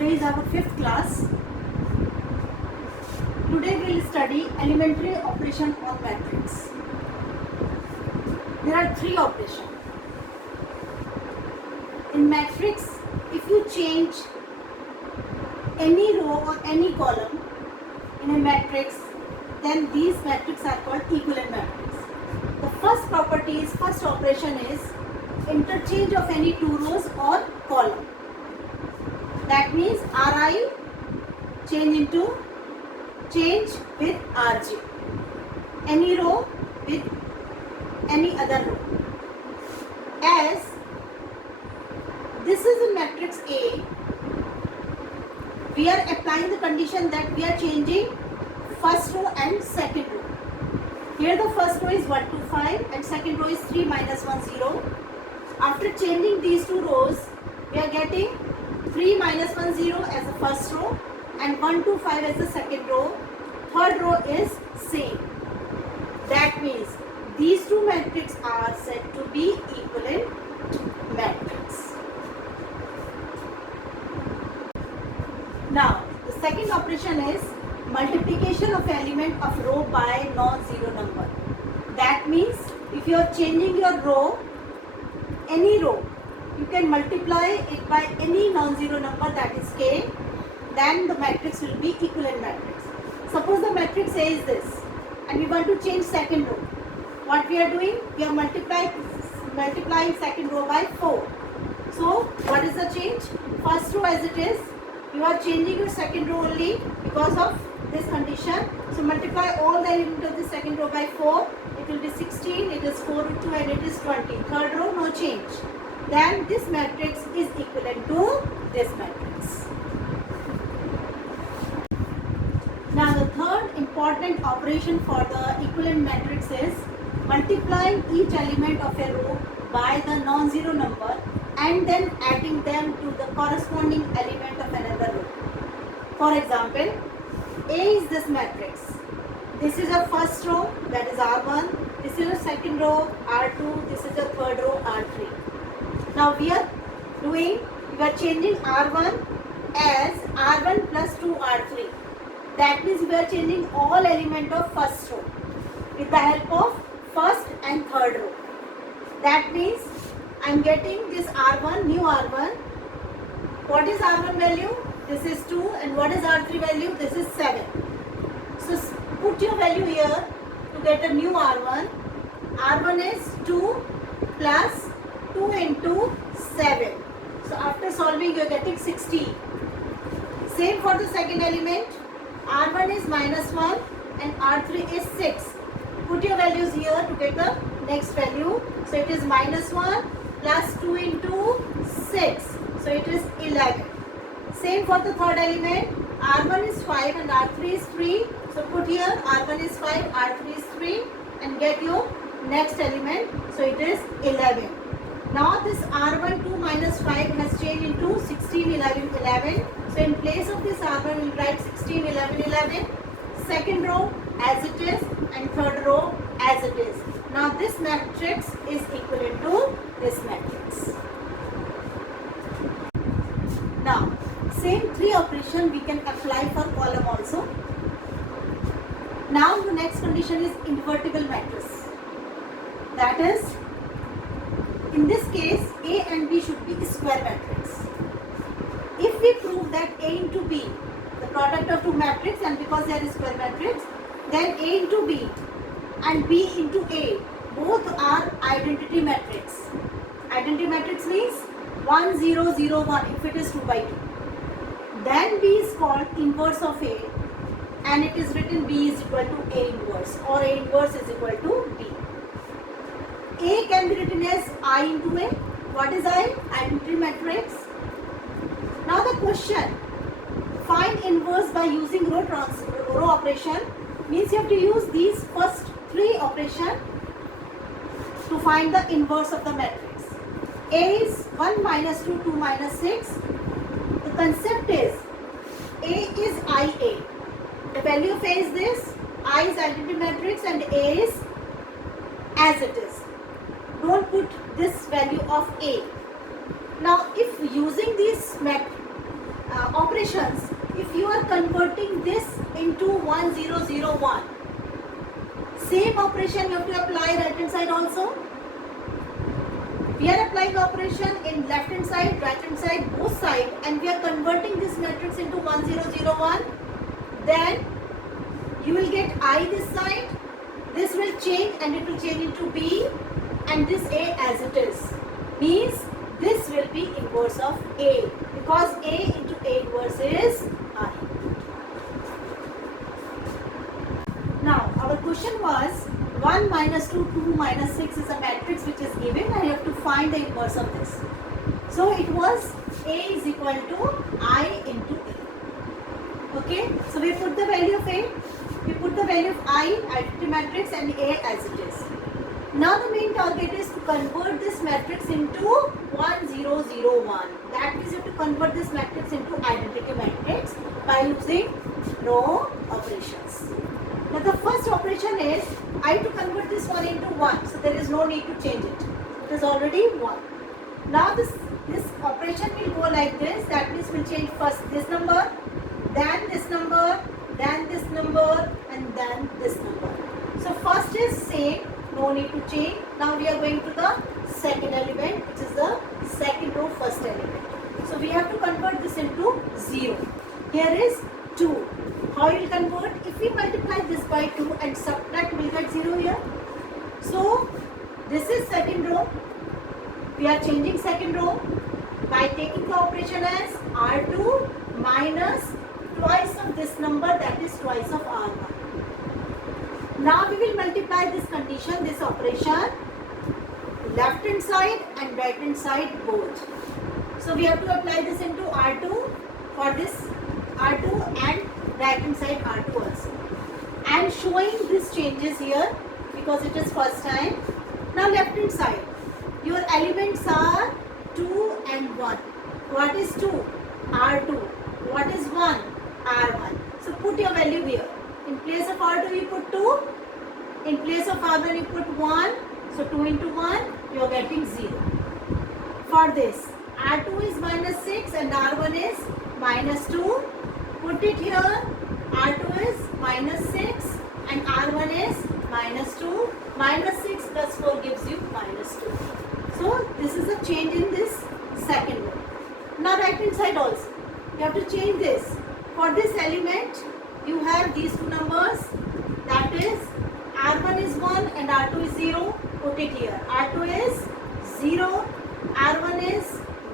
Today is our 5th class. Today we will study elementary operation on matrix. There are 3 operations. In matrix, if you change any row or any column in a matrix, then these matrices are called equivalent matrix. The first operation is interchange of any 2 rows or column. That means Ri change with Rj. Any row with any other row. As this is a matrix A, we are applying the condition that we are changing first row and second row. Here the first row is 1 2 5 and second row is 3 minus 1 0. After changing these 2 rows, we are getting 3 minus 1 0 as the first row and 1 2 5 as the second row. Third row is same. That means these 2 matrices are said to be equivalent matrix. Now the second operation is multiplication of element of row by non-zero number. That means if you are changing your row, any row, you can multiply it by any non-zero number, that is k, then the matrix will be equivalent matrix. Suppose the matrix A is this and we want to change second row. What we are doing? We are multiplying second row by 4. So what is the change? First row as it is, you are changing your second row only because of this condition. So multiply all the elements of the second row by 4. It will be 16, it is 4 root 2 and it is 20. Third row, no change. Then this matrix is equivalent to this matrix. Now the third important operation for the equivalent matrix is multiplying each element of a row by the non-zero number and then adding them to the corresponding element of another row. For example, A is this matrix. This is a first row, that is R1. This is a second row, R2. This is a third row, R3. Now we are changing R1 as R1 plus 2 R3. That means we are changing all element of first row with the help of first and third row. That means I am getting this R1, new R1. What is R1 value? This is 2. And what is R3 value? This is 7. So put your value here to get a new R1. R1 is 2 plus 2 into 7. So after solving you are getting 16. Same for the second element. R1 is minus 1 and R3 is 6. Put your values here to get the next value. So it is minus 1 plus 2 into 6. So it is 11. Same for the third element. R1 is 5 and R3 is 3. So put here R1 is 5, R3 is 3 and get your next element. So it is 11. Now this R1 2 minus 5 has changed into 16, 11, 11. So in place of this R1 we will write 16, 11, 11. Second row as it is and third row as it is. Now this matrix is equivalent to this matrix. Now same 3 operation we can apply for column also. Now the next condition is invertible matrix. That is, in this case A and B should be square matrix. If we prove that A into B, the product of 2 matrices, and because they are square matrix, then A into B and B into A both are identity matrix. Identity matrix means 1 0 0 1 if it is 2 by 2. Then B is called inverse of A and it is written B is equal to A inverse or A inverse is equal to B. A can be written as I into A. What is I? Identity matrix. Now the question, find inverse by using row operation, means you have to use these first 3 operations to find the inverse of the matrix. A is 1 minus 2, 2 minus 6. The concept is A is IA. The value of A is this. I is identity matrix and A is as it is. Don't put this value of A. Now if using this operations, if you are converting this into 1001, same operation you have to apply right hand side also. We are applying operation in left hand side, right hand side, both sides, and we are converting this matrix into 1001. Then you will get I this side, this will change and it will change into B, and this A as it is. Means this will be inverse of A, because A into A inverse is I. Now our question was 1 minus 2, 2 minus 6 is a matrix which is given and you have to find the inverse of this. So it was A is equal to I into A. Okay, so we put the value of A, we put the value of I, identity matrix, and A as it is. Now the main target is to convert this matrix into 1001. That means you have to convert this matrix into identity matrix by using row operations. Now the first operation is I to convert this one into 1. So there is no need to change it. It is already 1. Now this operation will go like this. That means we'll change first this number, then this number, then this number, and then this number. So first is same, no need to change. Now we are going to the second element, which is the second row first element. So we have to convert this into 0. Here is 2. How you will convert? If we multiply this by 2 and subtract, we will get 0 here. So this is second row. We are changing second row by taking the operation as R2 minus twice of this number, that is twice of R1. Now we will multiply this condition, this operation, left hand side and right hand side both. So we have to apply this into R2 for this R2 and right hand side R2 also. I am showing these changes here because it is first time. Now left hand side, your elements are 2 and 1. What is 2? R2. What is 1? R1. So put your value here. In place of R2 you put 2. In place of R1 you put 1. So 2 into 1 you are getting 0. For this R2 is minus 6 and R1 is minus 2. Put it here. R2 is minus 6 and R1 is minus 2. Minus 6 plus 4 gives you minus 2. So this is a change in this second row. Now right hand side also. You have to change this. For this element you have these two numbers, that is R1 is 1 and R2 is 0. Put it here. R2 is 0, R1 is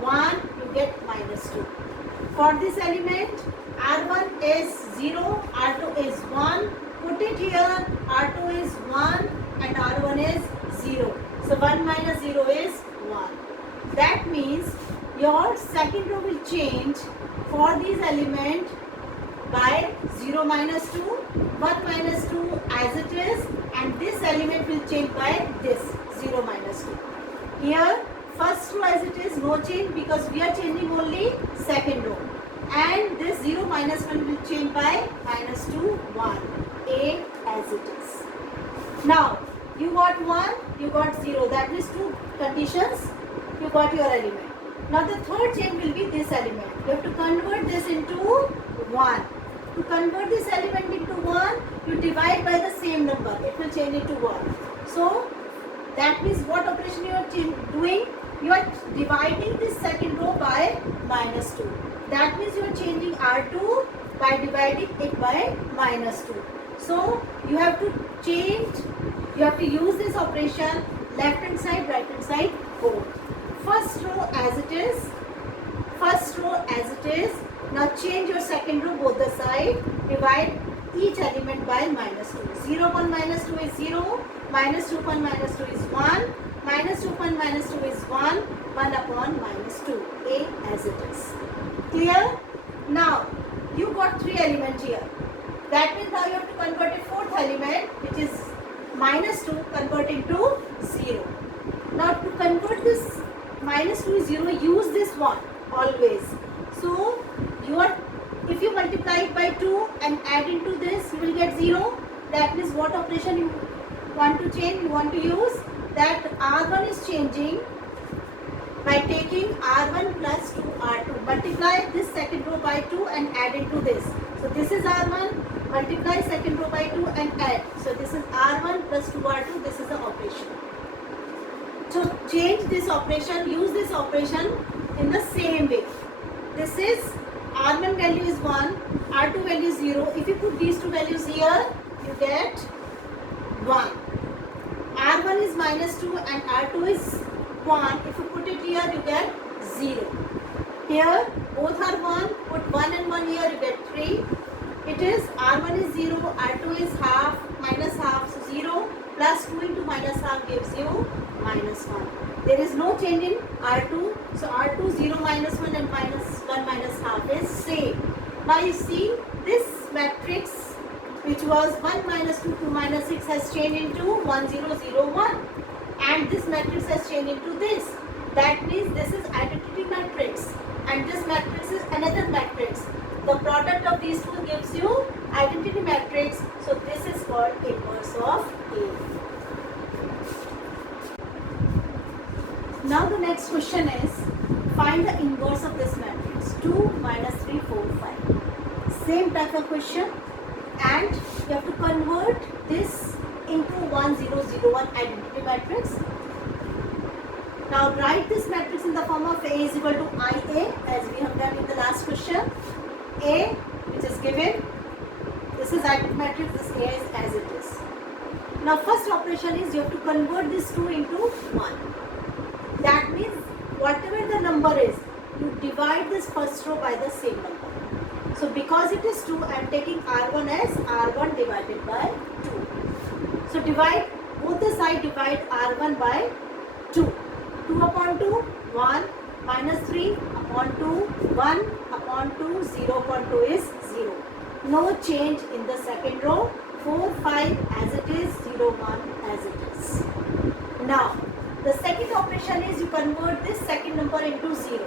1, you get minus 2. For this element R1 is 0, R2 is 1. Put it here. R2 is 1 and R1 is 0. So 1 minus 0 is 1. That means your second row will change for these elements by 0 minus 2, 1 minus 2 as it is, and this element will change by this 0 minus 2. Here first row as it is, no change because we are changing only second row. And this 0 minus 1 will change by minus 2, 1. A as it is. Now you got 1, you got 0. That means two conditions. You got your element. Now the third change will be this element. You have to convert this into 1. To convert this element into 1, you divide by the same number. It will change into 1. So that means what operation you are doing? You are dividing this second row by minus 2. That means you are changing R2 by dividing it by minus 2. So you have to change, you have to use this operation left hand side, right hand side both. First row as it is, first row as it is. Now change your second row both the side, divide each element by minus 2. 0 upon minus 2 is 0, minus 2 upon minus 2 is 1, minus 2 upon minus 2 is 1, 1 upon minus 2, A as it is. Clear? Now you got 3 elements here. That means now you have to convert a fourth element, which is minus 2, convert into 0. Now to convert this minus 2 is 0, use this one always. So if you multiply it by 2 and add into this, you will get 0. That means what operation you want to change, you want to use that R1 is changing by taking R1 plus 2 R2. Multiply this second row by 2 and add into this. So this is R1, multiply second row by 2 and add. So this is R1 plus 2R2, this is the operation. To change this operation, use this operation in the same way. This is R1 value is 1, R2 value is 0. If you put these two values here, you get 1. R1 is minus 2 and R2 is 1. If you put it here, you get 0. Here, both are 1. Put 1 and 1 here, you get 3. It is R1 is 0, R2 is half, minus half. So 0 plus 2 into minus half gives you minus 1. There is no change in R2. So R2 0 minus 1 and minus 1 minus half is same. Now you see this matrix which was 1 minus 2, 2 minus 6 has changed into 1 0 0 1. And this matrix has changed into this. That means this is identity matrix. And this matrix is another matrix. The product of these two gives you identity matrix. So this is called inverse of A. Now the next question is, find the inverse of this matrix. 2 minus 3, 4, 5. Same type of question. And you have to convert this into 1 0 0 1 identity matrix. Now write this matrix in the form of A is equal to IA as we have done in the last question. A which is given, this is identity matrix, this A is as it is. Now first operation is you have to convert this 2 into 1. That means whatever the number is, you divide this first row by the same number. So because it is 2, I am taking R1 as R1 divided by 2. So divide, both the side divide R1 by 2. 2 upon 2, 1, minus 3 upon 2, 1 upon 2, 0 upon 2 is 0. No change in the second row, 4, 5 as it is, 0, 1 as it is. Now, the second operation is you convert this second number into 0.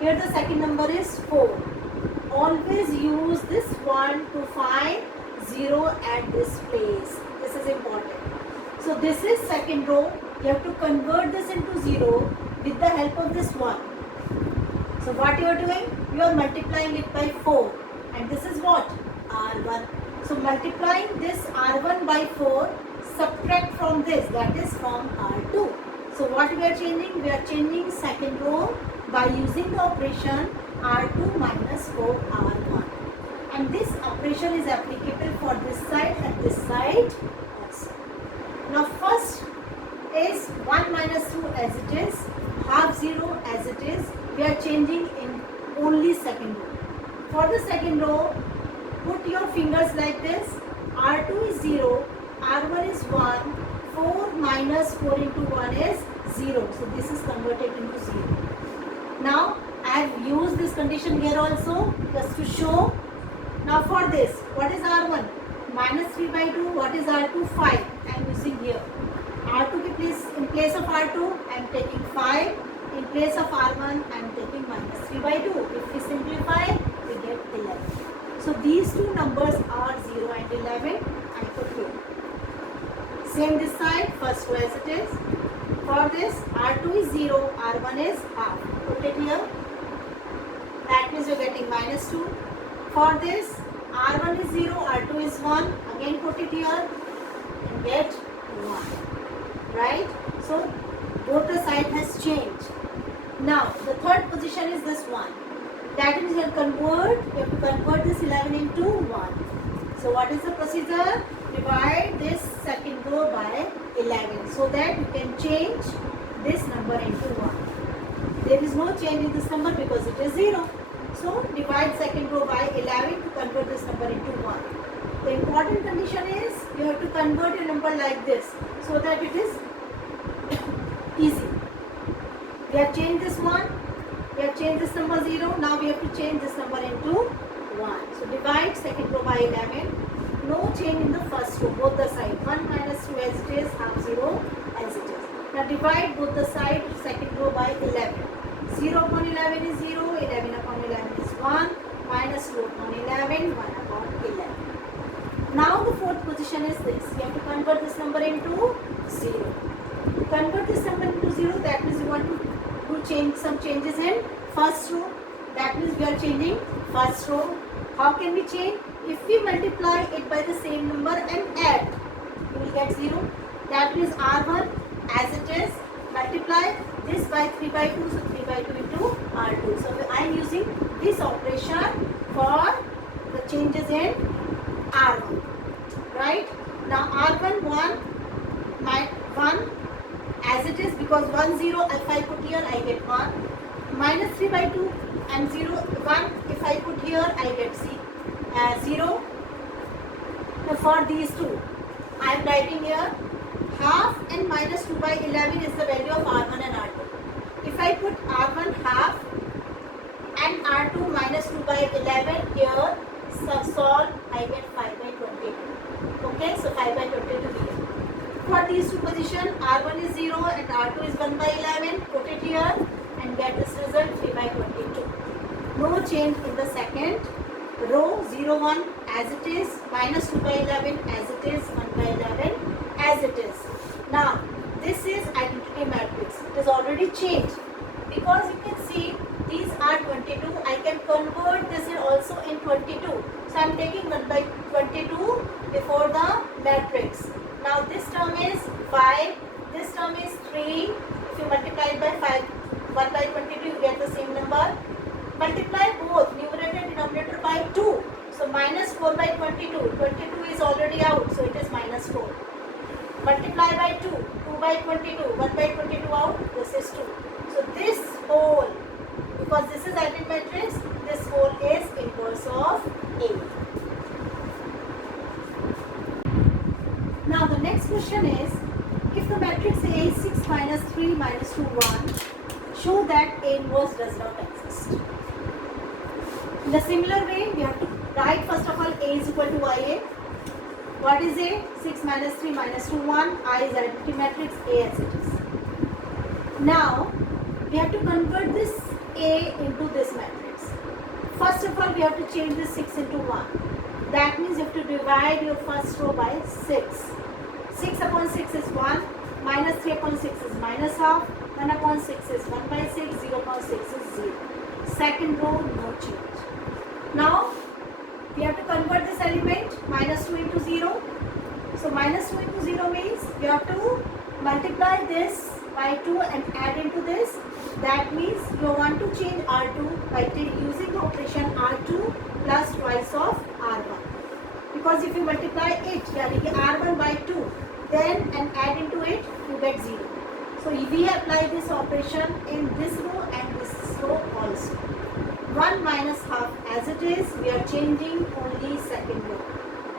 Here the second number is 4. Always use this 1 to find 0 at this place. This is important. So this is second row. You have to convert this into 0 with the help of this 1. So what you are doing? You are multiplying it by 4. And this is what? R1. So multiplying this R1 by 4, subtract from this, that is from R2. So what we are changing? We are changing second row by using the operation R2 minus 4 R1. And this operation is applicable for this side and this side also. Now first is 1 minus 2 as it is, half 0 as it is. We are changing in only second row. For the second row, put your fingers like this. R2 is 0, R1 is 1, 4 minus 4 into 1 is 0. So this is converted into 0. Now I have used this condition here also just to show. Now for this, what is R1? Minus 3 by 2. What is R2? 5. I am using here. R2 in place of R2, I am taking 5. In place of R1, I am taking minus 3 by 2. If we simplify, we get 11. So these two numbers are 0 and 11. I put here. Same this side, first row as it is. For this, R2 is 0, R1 is half. Put it here. That means you are getting minus 2. For this, R1 is 0, R2 is 1. Again put it here and get 1. Right? So both the side has changed. Now the third position is this one. That means you have to convert this 11 into 1. So what is the procedure? Divide this second row by 11 so that you can change this number into 1. There is no change in this number because it is 0. So divide second row by 11 to convert this number into 1. The important condition is you have to convert a number like this so that it is easy. We have changed this 1. We have changed this number 0. Now we have to change this number into 1. So divide second row by 11. No change in the first row, both the side. 1 minus 2 as it is, half 0 as it is. Now divide both the side, second row by 11. 0 upon 11 is 0, 11 upon 11 is 1, minus 2 upon 11, 1 upon 11. Now the fourth position is this. You have to convert this number into 0. To convert this number into 0, that means you want to do some changes in first row. that means we are changing first row. How can we change? If we multiply it by the same number and add, you will get 0. That means R1 as it is, multiply this by 3 by 2, so 3 by 2 into R2. So I am using this operation for the changes in R1. Right? Now R1 1 as it is, because 1 0 if I put here I get 1, minus 3 by 2 and 0 1 if I put here I get 0. Now for these two I am writing here half and minus 2 by 11 is the value of R1 and R2. If I put R1 half and R2 minus 2 by 11 here, solve, I get 5 by 22. Okay, so 5 by 22 here. For these two positions, R1 is 0 and R2 is 1 by 11. Put it here and get this result 3 by 22. No change in the second row, 0 1 as it is, minus 2 by 11 as it is, 1 by 11 as it is. Now, this is identity matrix. It is already changed because you can see these are 22. I can convert this in also in 22. So I am taking 1 by 22 before the matrix. Now this term is 5, this term is 3. If you multiply it by 5, 1 by 22, you get the same number. Multiply both numerator and denominator by 2. So minus 4 by 22. 22 is already out, so it is minus 4. Multiply by 2. 2 by 22. 1 by 22 out, this is 2. So this whole, because this is identity matrix, this whole is inverse of A. Now the next question is, if the matrix A is 6 minus 3 minus 2 1, show that A inverse does not exist. In the similar way, we have to write first of all A is equal to IA. What is A? 6 minus 3 minus 2 1. I is identity matrix, A as it is. Now we have to convert this A into this matrix. First of all, we have to change this 6 into 1. That means you have to divide your first row by 6. 6 upon 6 is 1, minus 3 upon 6 is minus half, 1 upon 6 is 1 by 6, 0 upon 6 is 0. Second row, no change. Now, we have to convert this element, minus 2 into 0. So, minus 2 into 0 means you have to multiply this by 2 and add into this. That means you want to change R2 by using the operation R2 plus twice of R1. Because if you multiply it, R1 by 2, then and add into it, you get 0. So we apply this operation in this row and this row also. 1 minus half as it is, we are changing only second row.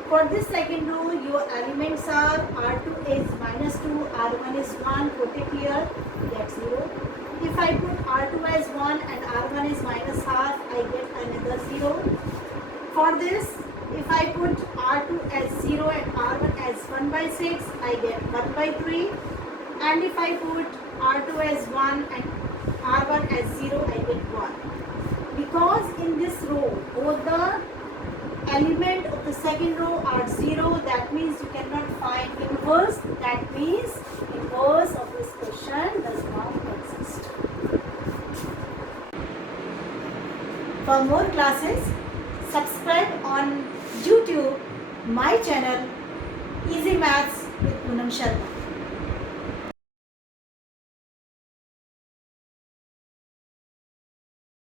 For this second row, your elements are R2 is minus 2, R1 is 1, put it here, you get 0. If I put R2 as 1 and R1 is minus half, I get another 0. For this, if I put R2 as 0 and R1 as 1 by 6, I get 1 by 3. And if I put R2 as 1 and R1 as 0, I get 1. Because in this row, both the element of the second row are 0, that means you cannot find inverse. That means inverse of this question does not exist. For more classes, subscribe on YouTube my channel Easy Maths with Poonam Sharma.